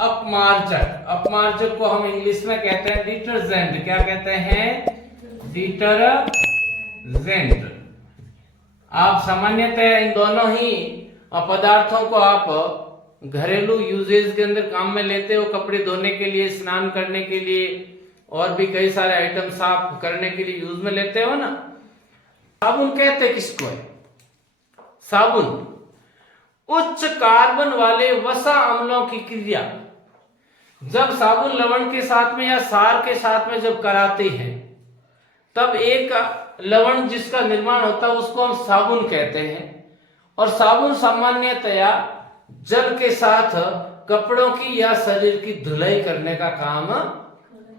अपमार्जक। अपमार्जक को हम इंग्लिश में कहते हैं डिटर्जेंट। क्या कहते हैं? डिटर्जेंट। आप सामान्यतः इन दोनों ही पदार्थों को आप घरेलू यूजेज के अंदर काम में लेते हो। कपड़े धोने के लिए, स्नान करने के लिए, और भी कई सारे आइटम साफ करने के लिए यूज में लेते हो ना। साबुन कहते किसको है? साबुन उच्च कार्बन वाले वसा अम्लों की क्रिया जब साबुन लवण के साथ में या क्षार के साथ में जब कराते हैं, तब एक लवण जिसका निर्माण होता है उसको हम साबुन कहते हैं। और साबुन सामान्यतया जल के साथ कपड़ों की या शरीर की धुलाई करने का काम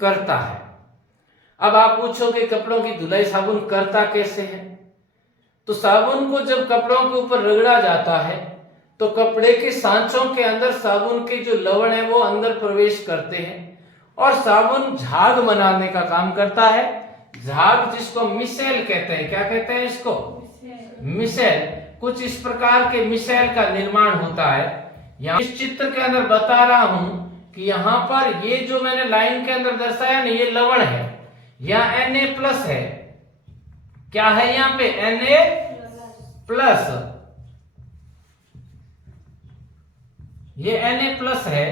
करता है। अब आप पूछोगे कपड़ों की धुलाई साबुन करता कैसे है? तो साबुन को जब कपड़ों के ऊपर रगड़ा जाता है तो कपड़े के सांचों के अंदर साबुन के जो लवण है वो अंदर प्रवेश करते हैं, और साबुन झाग बनाने का काम करता है। झाग जिसको मिसेल कहते हैं। क्या कहते हैं इसको? मिसेल। कुछ इस प्रकार के मिसेल का निर्माण होता है। यहाँ इस चित्र के अंदर बता रहा हूं कि यहाँ पर ये जो मैंने लाइन के अंदर दर्शाया ना, ये लवण है, यहाँ Na+ है। क्या है यहाँ पे? Na+। ये Na+ है।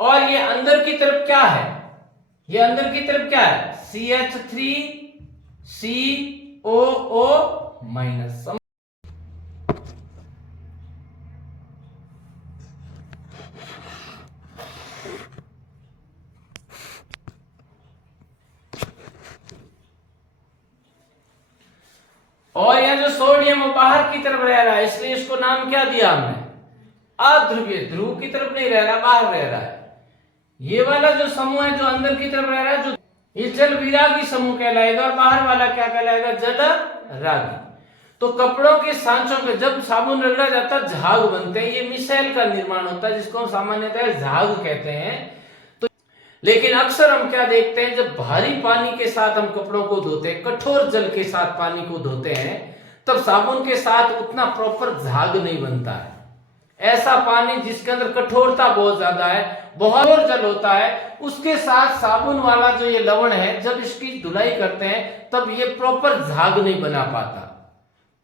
और ये अंदर की तरफ क्या है? ये अंदर की तरफ क्या है? CH3COO-। और यह जो सोडियम बाहर की तरफ रह रहा है, इसलिए इसको नाम क्या दिया हमने? अध्रुवीय। ध्रुव की तरफ नहीं रह रहा, बाहर रह रहा है। ये वाला जो समूह है जो अंदर की तरफ रह रहा है, जो ये जल विरागी समूह कहलाएगा, और बाहर वाला क्या कहलाएगा? जल रागी। तो कपड़ों के सांचों पे जब साबुन रगड़ा जाता है झाग बनते हैं। ये मिसेल का निर्माण होता है जिसको हम सामान्यतः झाग कहते हैं। तो लेकिन अक्सर हम क्या देखते हैं, जब भारी पानी के साथ हम कपड़ों को धोते हैं, कठोर जल के साथ पानी को धोते हैं, तब साबुन के साथ उतना प्रॉपर झाग नहीं बनता है। ऐसा पानी जिसके अंदर कठोरता बहुत ज्यादा है, बहुत जल होता है, उसके साथ साबुन वाला जो ये लवण है, जब इसकी धुलाई करते हैं तब ये प्रॉपर झाग नहीं बना पाता।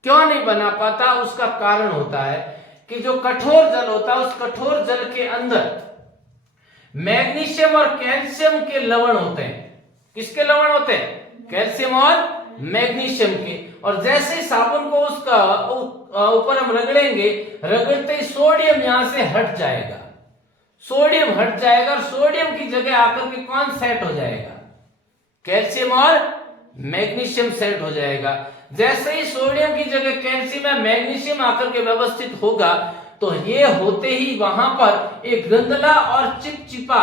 क्यों नहीं बना पाता? उसका कारण होता है कि जो कठोर जल होता है, उस कठोर जल के अंदर मैग्नीशियम और कैल्शियम के लवण होते हैं। किसके लवण होते हैं? कैल्शियम और मैग्नीशियम के। और जैसे ही साबुन को उसका ऊपर हम रगड़ेंगे, रगड़ते ही सोडियम यहां से हट जाएगा, सोडियम हट जाएगा और सोडियम की जगह आकर के कौन सेट हो जाएगा? कैल्शियम और मैग्नीशियम सेट हो जाएगा। जैसे ही सोडियम की जगह कैल्शियम या मैग्नीशियम आकर के व्यवस्थित होगा तो ये होते ही वहां पर एक गंदला और चिपचिपा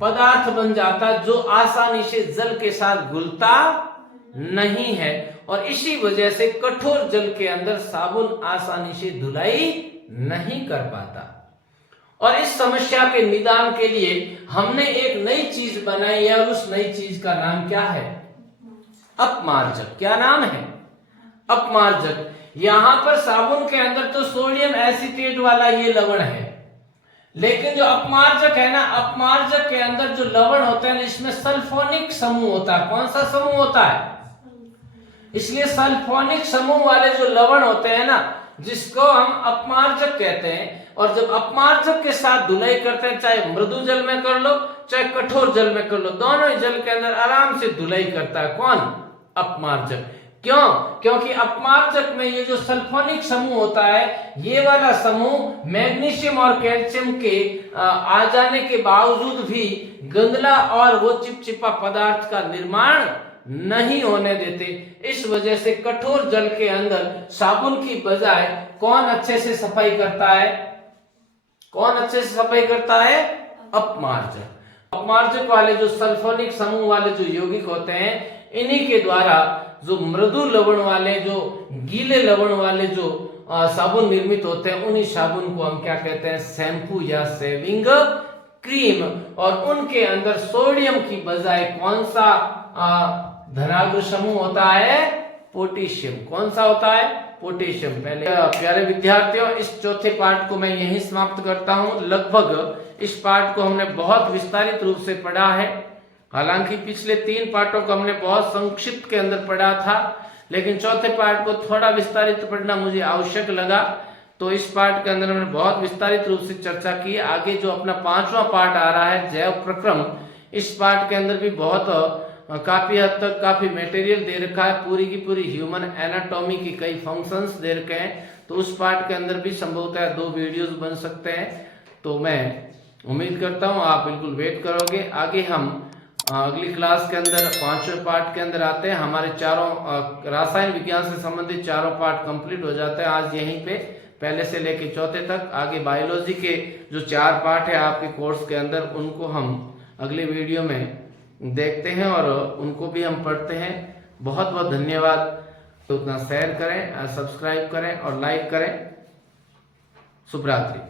पदार्थ बन जाता जो आसानी से जल के साथ घुलता नहीं है, और इसी वजह से कठोर जल के अंदर साबुन आसानी से धुलाई नहीं कर पाता। और इस समस्या के निदान के लिए हमने एक नई चीज बनाई है, और उस नई चीज का नाम क्या है? अपमार्जक। क्या नाम है? अपमार्जक। यहां पर साबुन के अंदर तो सोडियम एसीटेट वाला ये लवण है, लेकिन जो अपमार्जक है ना, अपमार्जक के अंदर जो लवण होते हैं इसमें सल्फोनिक समूह होता है। कौन सा समूह होता है? इसलिए सल्फोनिक समूह वाले जो लवण होते हैं ना, जिसको हम अपमार्जक कहते हैं, और जब अपमार्जक के साथ धुलाई करते हैं, चाहे मृदु जल में कर लो चाहे कठोर जल में कर लो, दोनों ही जल के अंदर आराम से धुलाई करता है। कौन? अपमार्जक। क्यों? क्योंकि अपमार्जक में ये जो सल्फोनिक समूह होता है, ये वाला समूह मैग्नीशियम और कैल्शियम के आ जाने के बावजूद भी गंदला और वो चिपचिपा पदार्थ का निर्माण नहीं होने देते। इस वजह से कठोर जल के अंदर साबुन की बजाय कौन अच्छे से सफाई करता है? कौन अच्छे से सफाई करता है? अपमार्जक। अपमार्जक वाले जो सल्फोनिक समूह वाले जो यौगिक होते हैं, इन्हीं के द्वारा जो मृदु लवण वाले, जो गीले लवण वाले जो साबुन निर्मित होते हैं, उन्हीं साबुन को हम क्या कहते हैं? शैम्पू या शेविंग क्रीम। और उनके अंदर सोडियम की बजाय कौन सा धनाग्र समूह होता है? पोटेशियम। कौन सा होता है? पोटेशियम। पहले प्यारे विद्यार्थियों, इस चौथे पार्ट को मैं यहीं समाप्त करता हूं। लगभग इस पार्ट को हमने बहुत विस्तारित रूप से पढ़ा है। हालांकि पिछले 3 पार्टों को हमने बहुत संक्षिप्त के अंदर पढ़ा था, लेकिन चौथे पार्ट को थोड़ा विस्तारित पढ़ना मुझे आवश्यक लगा, तो इस पार्ट के अंदर हमने बहुत विस्तारित रूप से चर्चा की। आगे जो अपना 5वां पार्ट आ रहा है, जैव प्रक्रम, इस पार्ट के अंदर भी बहुत काफी हद तक काफी मटेरियल दे रखा है। पूरी की पूरी ह्यूमन एनाटॉमी की कई फंक्शंस दे रखे हैं, तो उस पार्ट के अंदर भी संभवतः 2 वीडियोस बन सकते हैं। तो मैं उम्मीद करता हूं आप बिल्कुल वेट करोगे। आगे हम अगली क्लास के अंदर 5वें पार्ट के अंदर आते हैं। हमारे चारों रासायन विज्ञान से संबंधित चारों पार्ट कंप्लीट हो जाते हैं आज यहीं पे, पहले से लेके चौथे तक। आगे बायोलॉजी के जो 4 पार्ट है आपके कोर्स के अंदर, उनको हम अगले वीडियो में देखते हैं और उनको भी हम पढ़ते हैं। बहुत बहुत धन्यवाद। तो उतना शेयर करें, सब्सक्राइब करें और लाइक करें। शुभ रात्रि।